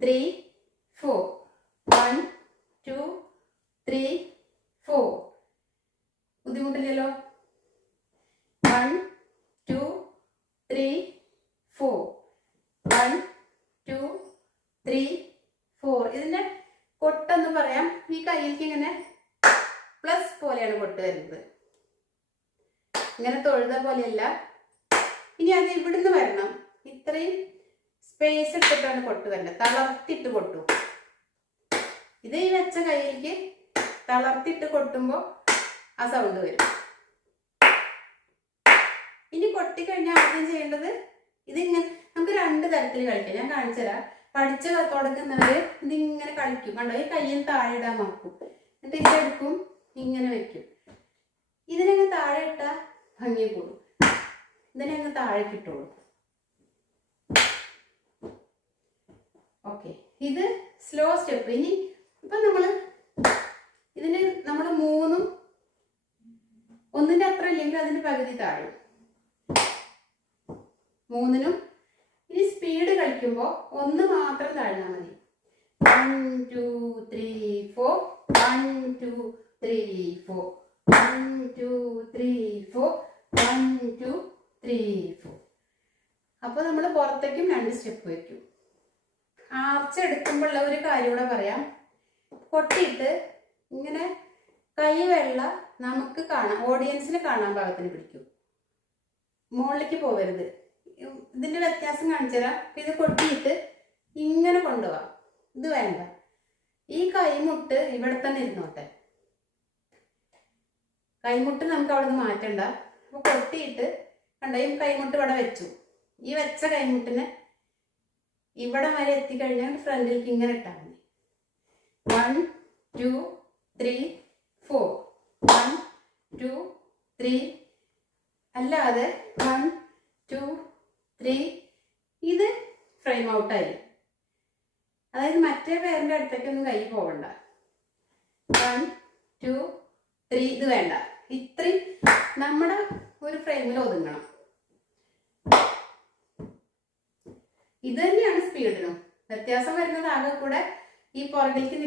3 4 1 2 3 4 ബുദ്ധിമുട്ടില്ലല്ലോ 1 2 3 4 1 2 3 4 ഇതിന്റെ കൊട്ടെന്ന് പറയാം ഈ കയ്യിലേക്ക് ഇങ്ങനെ പ്ലസ് പോലെയാണ് കൊട്ട് വരുന്നത് ഇങ്ങനെ തൊഴുത പോലെയല്ല ഇനി അത് ഇവിടുന്ന് വരണം ഇത്രയും സ്പേസ് ഇട്ടിട്ടാണ് കൊട്ട് വരേണ്ടത് തളർത്തിട്ട് കൊട്ടു ഇത് ഈ വെച്ച കയ്യിലേക്ക് തളർത്തിട്ട് കൊട്ടുമ്പോൾ ആ സൗണ്ട് വരും ഇനി കൊട്ടിക്കഴിഞ്ഞാൽ ആദ്യം ചെയ്യേണ്ടത് ഇതിങ്ങനെ നമുക്ക് 2 തരത്തിൽ കളിക്കാം ഞാൻ കാണിച്ചു തരാം പഠിച്ച് തുടങ്ങുന്നവര് ഇതിങ്ങനെ കളിക്കും കണ്ടോ ഈ കയ്യിൽ താഴെ ഇടാൻ നോക്കും എന്നിട്ട് ഇതെടുക്കും ഇങ്ങനെ വെക്കും ഇതിനങ്ങ് താഴെ ഇട്ടാൽ ഭംഗി കൂടും ഇതിനങ്ങ് താഴെ കിട്ടുള്ളൂ ഓക്കെ ഇത് സ്ലോ സ്റ്റെപ്പ് ഇനി ഇപ്പം ഇതിന് നമ്മൾ 3 ഒന്നിൻ്റെ അത്ര ഇല്ലെങ്കിൽ അതിൻ്റെ പകുതി താഴും 3നും ഇനി സ്പീഡ് കളിക്കുമ്പോൾ 1 മാത്രം താഴ്ന്നാൽ മതി 1 2 3 4 1 2 3 4 1 2 3 4 1 2 3 4 അപ്പോൾ നമ്മൾ പുറത്തേക്കും 2 സ്റ്റെപ്പ് വയ്ക്കും ആർച്ച് എടുക്കുമ്പോഴുള്ള ഒരു കാര്യം കൂടെ പറയാം കൊട്ടിയിട്ട് ഇങ്ങനെ കൈ വെള്ള നമുക്ക് കാണാം ഓഡിയൻസിന് കാണാൻ പാകത്തിന് പിടിക്കും മുകളിലേക്ക് പോകരുത് ഇതിൻ്റെ വ്യത്യാസം കാണിച്ചു തരാം ഇത് കൊട്ടിയിട്ട് ഇങ്ങനെ കൊണ്ടുപോകാം ഇത് വേണ്ട ഈ കൈമുട്ട് ഇവിടെ തന്നെ ഇരുന്നോട്ടെ കൈമുട്ട് നമുക്ക് അവിടെ നിന്ന് മാറ്റണ്ട അപ്പോൾ കൊട്ടിയിട്ട് കണ്ടോ ഈ കൈമുട്ട് ഇവിടെ വെച്ചു ഈ വെച്ച കൈമുട്ടിനെ ഇവിടെ വരെ എത്തിക്കഴിഞ്ഞാൽ ഫ്രണ്ടിലേക്ക് ഇങ്ങനെ ഇട്ടാൽ മതി 1 2 3 4 1 2 3 അല്ലാതെ 1 2 3 ഇത് ഫ്രെയിം ഔട്ടായി അതായത് മറ്റേ പേരിൻ്റെ അടുത്തേക്കൊന്നും കൈ പോകണ്ട 1 2 3 ഇത് വേണ്ട ഇത്രയും നമ്മുടെ ഒരു ഫ്രെയിമിൽ ഒതുങ്ങണം ഇത് തന്നെയാണ് സ്പീഡിനും വ്യത്യാസം വരുന്നത് ആകെ കൂടെ ഈ പുറകിലേക്ക് നിൽക്കും